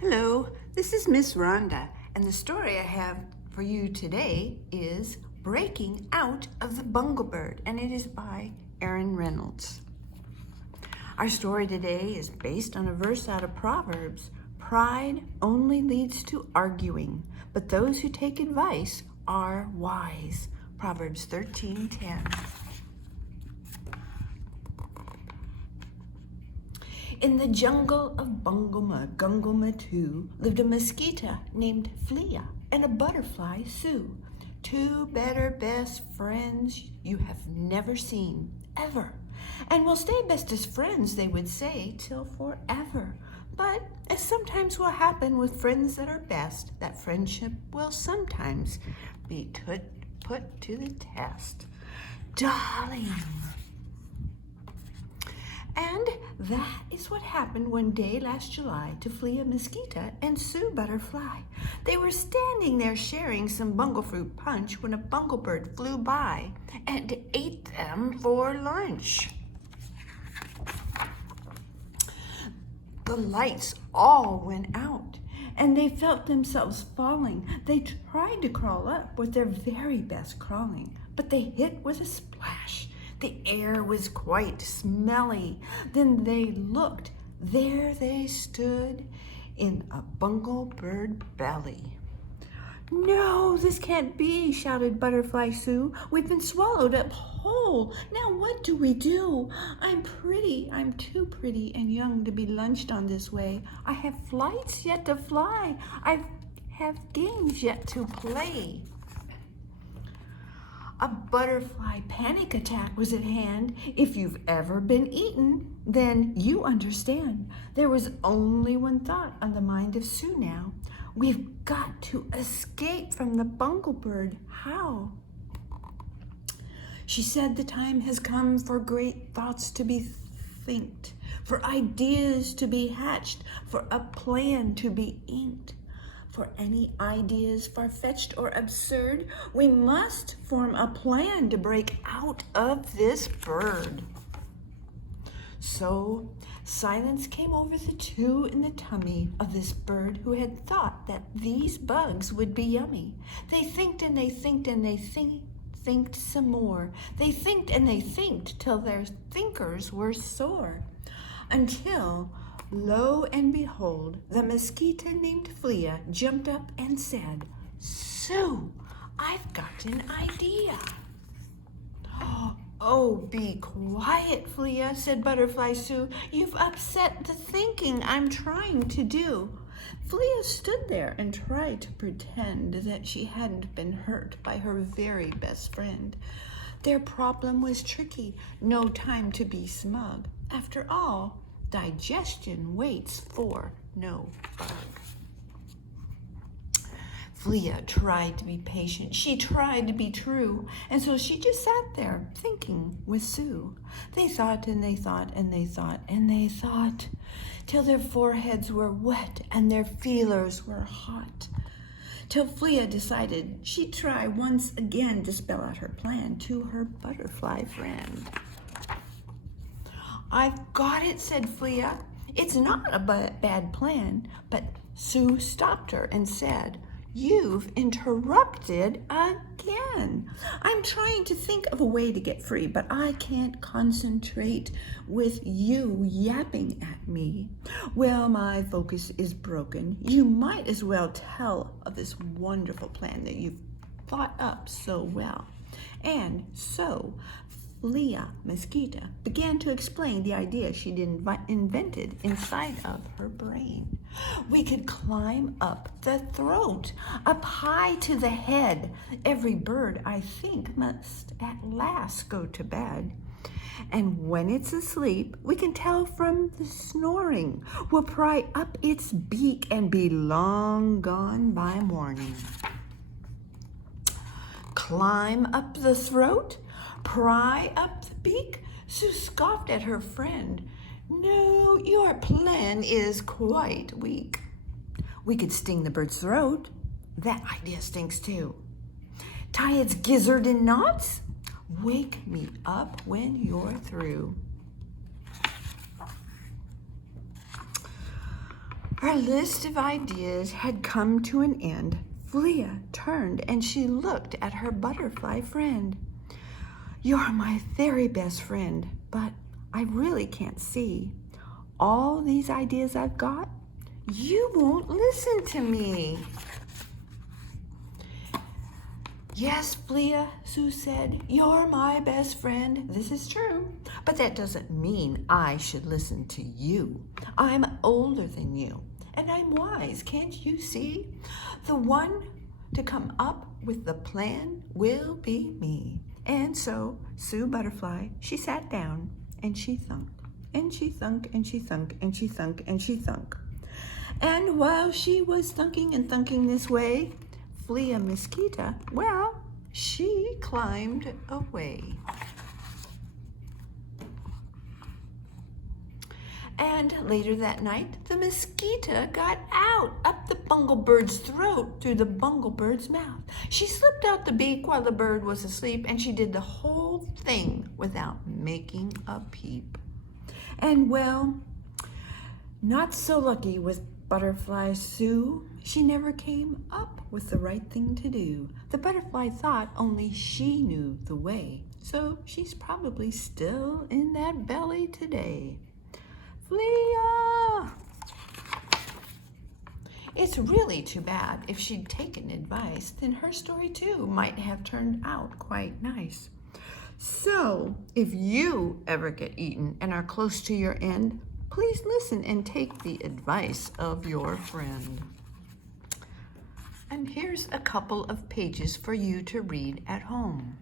Hello, this is Miss Rhonda, and the story I have for you today is Breaking Out of the Bungle Bird, and it is by Aaron Reynolds. Our story today is based on a verse out of Proverbs. Pride only leads to arguing, but those who take advice are wise. Proverbs 13:10. In the jungle of Bungle 2 lived a mosquito named Flea and a butterfly Sue. Two better best friends you have never seen, ever. And will stay best as friends, they would say, till forever. But as sometimes will happen with friends that are best, that friendship will sometimes be put to the test. Darling. And that is what happened one day last July to Flea Mosquito and Sue Butterfly. They were standing there sharing some bungle fruit punch when a bungle bird flew by and ate them for lunch. The lights all went out and they felt themselves falling. They tried to crawl up with their very best crawling, but they hit with a splash. The air was quite smelly. Then they looked. There they stood in a bungle bird belly. No, this can't be, shouted Butterfly Sue. We've been swallowed up whole. Now what do we do? I'm too pretty and young to be lunched on this way. I have flights yet to fly. I have games yet to play. A butterfly panic attack was at hand. If you've ever been eaten, then you understand. There was only one thought on the mind of Sue now. We've got to escape from the bungle bird. How? She said the time has come for great thoughts to be thinked, for ideas to be hatched, for a plan to be inked. For any ideas far-fetched or absurd, we must form a plan to break out of this bird. So silence came over the two in the tummy of this bird who had thought that these bugs would be yummy. They thinked and they thinked and they thinked some more. They thinked and they thinked till their thinkers were sore. Until, lo and behold, the mosquito named Flea jumped up and said, Sue, I've got an idea. Oh, be quiet, Flea, said Butterfly Sue. You've upset the thinking I'm trying to do. Flea stood there and tried to pretend that she hadn't been hurt by her very best friend. Their problem was tricky, no time to be smug. After all, digestion waits for no bug. Flea tried to be patient. She tried to be true. And so she just sat there thinking with Sue. They thought and they thought and they thought and they thought till their foreheads were wet and their feelers were hot. Till Flea decided she'd try once again to spell out her plan to her butterfly friend. I've got it, said Flea. It's not a bad plan. But Sue stopped her and said, You've interrupted again. I'm trying to think of a way to get free, but I can't concentrate with you yapping at me. Well, my focus is broken. You might as well tell of this wonderful plan that you've thought up so well. And so Flea Mosquito began to explain the idea she'd invented inside of her brain. We could climb up the throat, up high to the head. Every bird, I think, must at last go to bed. And when it's asleep, we can tell from the snoring. We'll pry up its beak and be long gone by morning. Climb up the throat? Pry up the beak? Sue scoffed at her friend. No, your plan is quite weak. We could sting the bird's throat. That idea stinks too. Tie its gizzard in knots? Wake me up when you're through. Her list of ideas had come to an end. Flea turned and she looked at her butterfly friend. "You're my very best friend, but I really can't see. All these ideas I've got, you won't listen to me." "Yes, Flea," Sue said, "you're my best friend. This is true. But that doesn't mean I should listen to you. I'm older than you, and I'm wise. Can't you see? The one to come up with the plan will be me." And so Sue Butterfly, she sat down and she thunk, and she thunk, and she thunk, and she thunk, and she thunk. And while she was thunking and thunking this way, Flea Mosquito, well, she climbed away. And later that night, the mosquito got out up the Bungle Bird's throat through the Bungle Bird's mouth. She slipped out the beak while the bird was asleep, and she did the whole thing without making a peep. And well, not so lucky with Butterfly Sue. She never came up with the right thing to do. The butterfly thought only she knew the way, so she's probably still in that belly today. Flea! It's really too bad. If she'd taken advice, then her story too might have turned out quite nice. So, if you ever get eaten and are close to your end, please listen and take the advice of your friend. And here's a couple of pages for you to read at home.